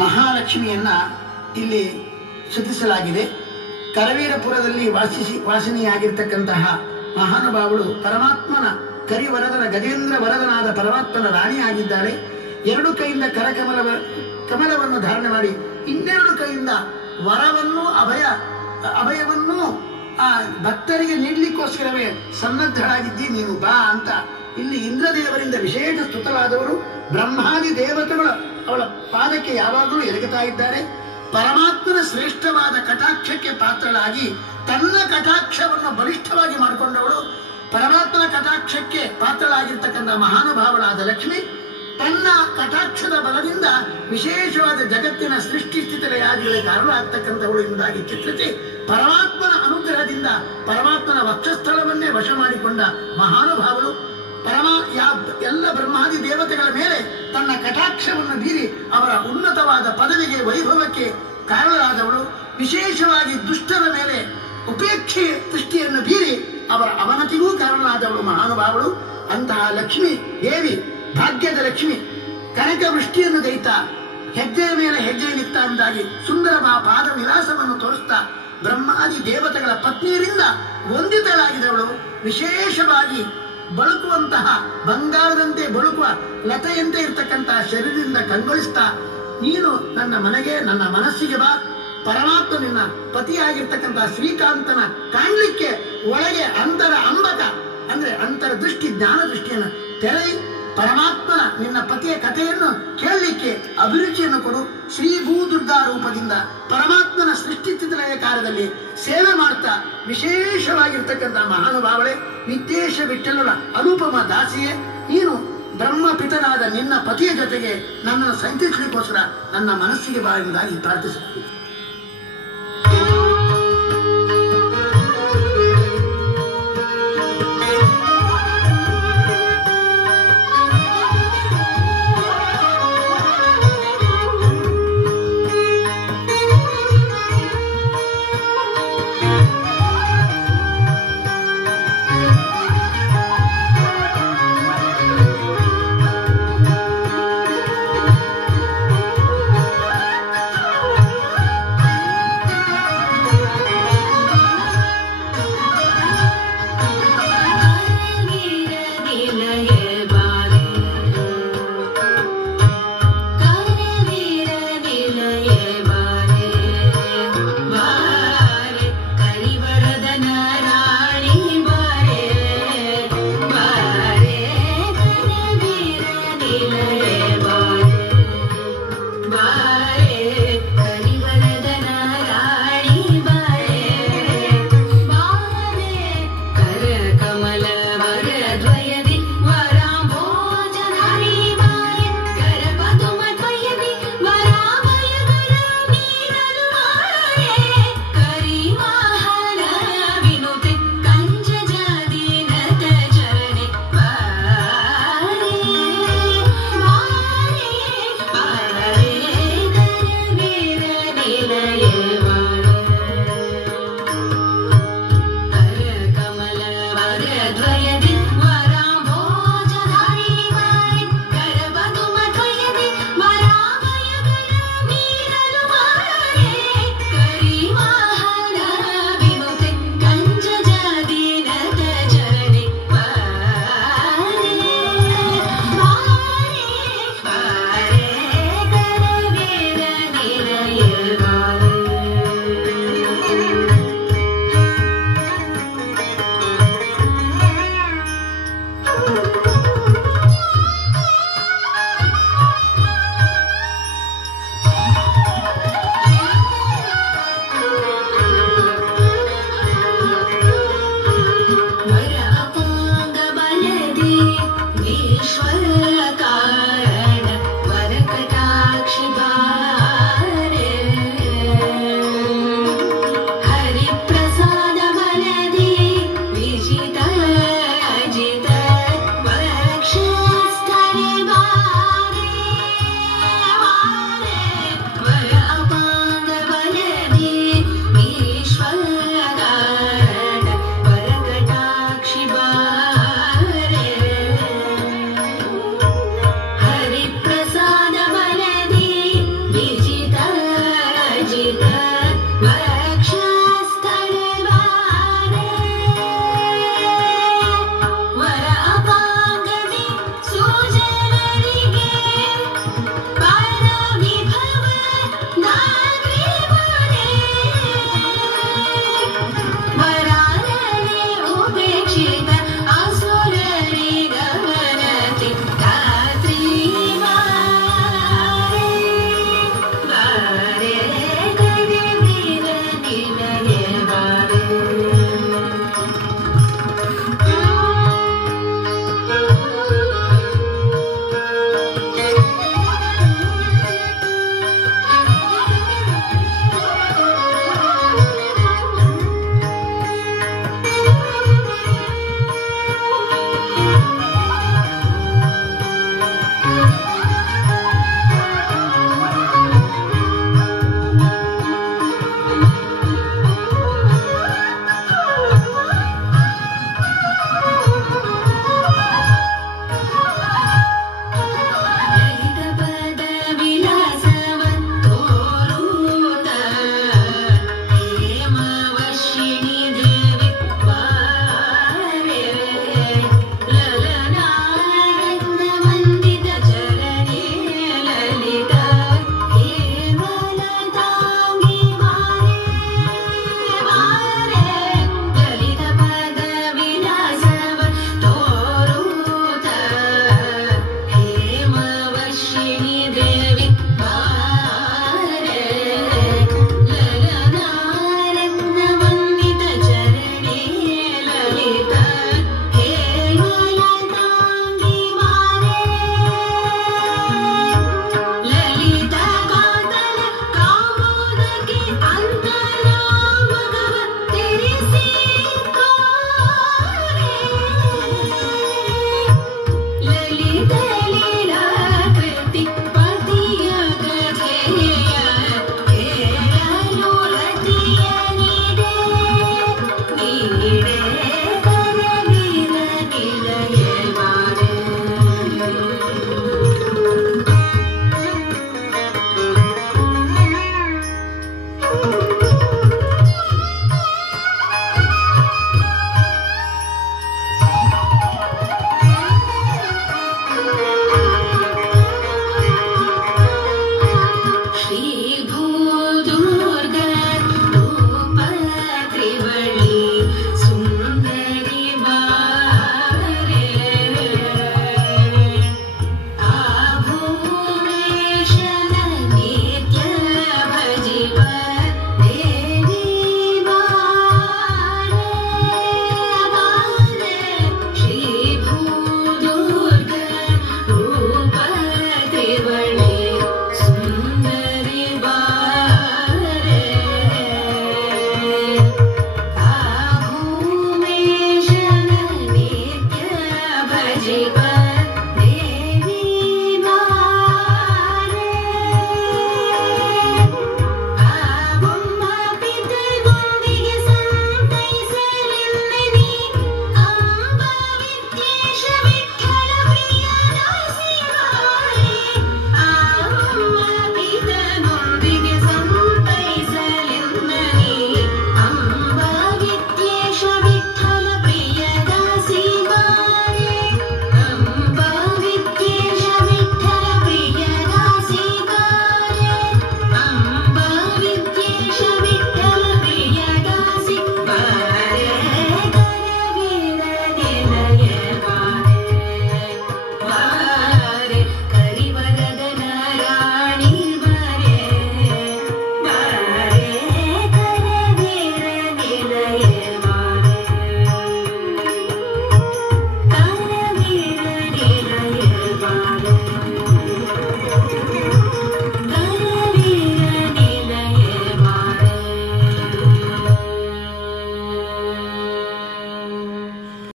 ಮಹಾಲಕ್ಷ್ಮಿಯನ್ನ ಇಲ್ಲಿ ಸ್ತುತಿಸಲಾಗಿದೆ. ಕರವೀರಪುರದಲ್ಲಿ ವಾಸಿನಿಯಾಗಿರ್ತಕ್ಕಂತಹ ಮಹಾನುಭಾವಳು ಪರಮಾತ್ಮನ ಕರಿವರದನ ಗಜೇಂದ್ರ ವರದನಾದ ಪರಮಾತ್ಮನ ರಾಣಿಯಾಗಿದ್ದಾಳೆ. ಎರಡು ಕೈಯಿಂದ ಕಮಲವನ್ನು ಧಾರಣೆ ಮಾಡಿ ಇನ್ನೆರಡು ಕೈಯಿಂದ ವರವನ್ನು ಅಭಯವನ್ನು ಆ ಭಕ್ತರಿಗೆ ನೀಡಲಿಕ್ಕೋಸ್ಕರವೇ ಸನ್ನದ್ಧಳಾಗಿದ್ದಿ, ನೀನು ಬಾ ಅಂತ ಇಲ್ಲಿ ಇಂದ್ರದೇವರಿಂದ ವಿಶೇಷ ಸ್ತುತವಾದವರು. ಬ್ರಹ್ಮಾದಿ ದೇವತೆಗಳು ಅವಳ ಪಾದಕ್ಕೆ ಯಾವಾಗಲೂ ಎರಗುತ್ತಾ ಇದ್ದಾರೆ. ಪರಮಾತ್ಮನ ಶ್ರೇಷ್ಠವಾದ ಕಟಾಕ್ಷಕ್ಕೆ ಪಾತ್ರಳಾಗಿ ತನ್ನ ಕಟಾಕ್ಷವನ್ನು ಬಲಿಷ್ಠವಾಗಿ ಮಾಡಿಕೊಂಡವಳು. ಪರಮಾತ್ಮನ ಕಟಾಕ್ಷಕ್ಕೆ ಪಾತ್ರಳಾಗಿರ್ತಕ್ಕಂಥ ಮಹಾನುಭಾವಳಾದ ಲಕ್ಷ್ಮಿ ತನ್ನ ಕಟಾಕ್ಷದ ಬಲದಿಂದ ವಿಶೇಷವಾದ ಜಗತ್ತಿನ ಸೃಷ್ಟಿ ಸ್ಥಿತಿಲಯಾದಿಗಳಿಗೆ ಕಾರಣ ಆಗ್ತಕ್ಕಂಥವಳು ಎಂಬುದಾಗಿ ಚಿತ್ರಿಸಿ ಪರಮಾತ್ಮನ ಅನುಗ್ರಹದಿಂದ ಪರಮಾತ್ಮನ ವಕ್ಷಸ್ಥಳವನ್ನೇ ವಶ ಮಾಡಿಕೊಂಡ ಮಹಾನುಭಾವಳು. ಎಲ್ಲ ಬ್ರಹ್ಮಾದಿ ದೇವತೆಗಳ ಮೇಲೆ ತನ್ನ ಕಟಾಕ್ಷವನ್ನು ಬೀರಿ ಅವರ ಉನ್ನತವಾದ ಪದವಿಗೆ ವೈಭವಕ್ಕೆ ಕಾರಣರಾದವಳು. ವಿಶೇಷವಾಗಿ ದುಷ್ಟರ ಮೇಲೆ ಉಪೇಕ್ಷೆ ದೃಷ್ಟಿಯನ್ನು ಬೀರಿ ಅವರ ಅವನತಿಗೂ ಕಾರಣರಾದವಳು ಮಹಾನುಭಾವಳು. ಅಂತಹ ಲಕ್ಷ್ಮಿ ದೇವಿ ಭಾಗ್ಯದ ಲಕ್ಷ್ಮಿ ಕನಕ ವೃಷ್ಟಿಯನ್ನು ಗೈತಾ ಹೆಜ್ಜೆಯ ಮೇಲೆ ಹೆಜ್ಜೆ ನಿತ್ತ ಅಂದಾಗಿ ಸುಂದರ ಪಾದ ವಿಲಾಸವನ್ನು ತೋರಿಸ್ತಾ ಬ್ರಹ್ಮಾದಿ ದೇವತೆಗಳ ಪತ್ನಿಯರಿಂದ ವಂದಿತಳಾಗಿದವಳು. ವಿಶೇಷವಾಗಿ ಬಳುಕುವಂತಹ ಬಂಗಾರದಂತೆ ಬಳುಕುವ ಲತೆಯಂತೆ ಇರ್ತಕ್ಕಂತಹ ಶರೀರದಿಂದ ಕಂಗೊಳಿಸ್ತಾ ನೀನು ನನ್ನ ಮನೆಗೆ ನನ್ನ ಮನಸ್ಸಿಗೆ ಬಾ, ಪರಮಾತ್ಮ ನಿನ್ನ ಪತಿಯಾಗಿರ್ತಕ್ಕಂತಹ ಶ್ರೀಕಾಂತನ ಕಾಣ್ಲಿಕ್ಕೆ ಒಳಗೆ ಅಂತರ ಅಂಬಕ ಅಂದ್ರೆ ಅಂತರ ದೃಷ್ಟಿ ಜ್ಞಾನ ದೃಷ್ಟಿಯನ್ನು ತೆರೆಯಿ, ಪರಮಾತ್ಮನ ನಿನ್ನ ಪತಿಯ ಕಥೆಯನ್ನು ಕೇಳಲಿಕ್ಕೆ ಅಭಿರುಚಿಯನ್ನು ಕೊಡು. ಶ್ರೀ ಭೂ ದುರ್ಗಾ ರೂಪದಿಂದ ಪರಮಾತ್ಮನ ಸೃಷ್ಟಿ ಚಿತ್ರಯ ಕಾರ್ಯದಲ್ಲಿ ಸೇವೆ ಮಾಡ್ತಾ ವಿಶೇಷವಾಗಿರ್ತಕ್ಕಂಥ ಮಹಾನುಭಾವಳೆ ವಿದ್ಯೇಶ ವಿಠಲನ ಅನುಪಮ ದಾಸಿಯೇ, ನೀನು ಬ್ರಹ್ಮ ಪಿತನಾದ ನಿನ್ನ ಪತಿಯ ಜೊತೆಗೆ ನನ್ನನ್ನು ಸಂತೈಸಲಿಕ್ಕೋಸ್ಕರ ನನ್ನ ಮನಸ್ಸಿಗೆ ಬಾ ಎಂಬುದಾಗಿ ಪ್ರಾರ್ಥಿಸುತ್ತೇನೆ.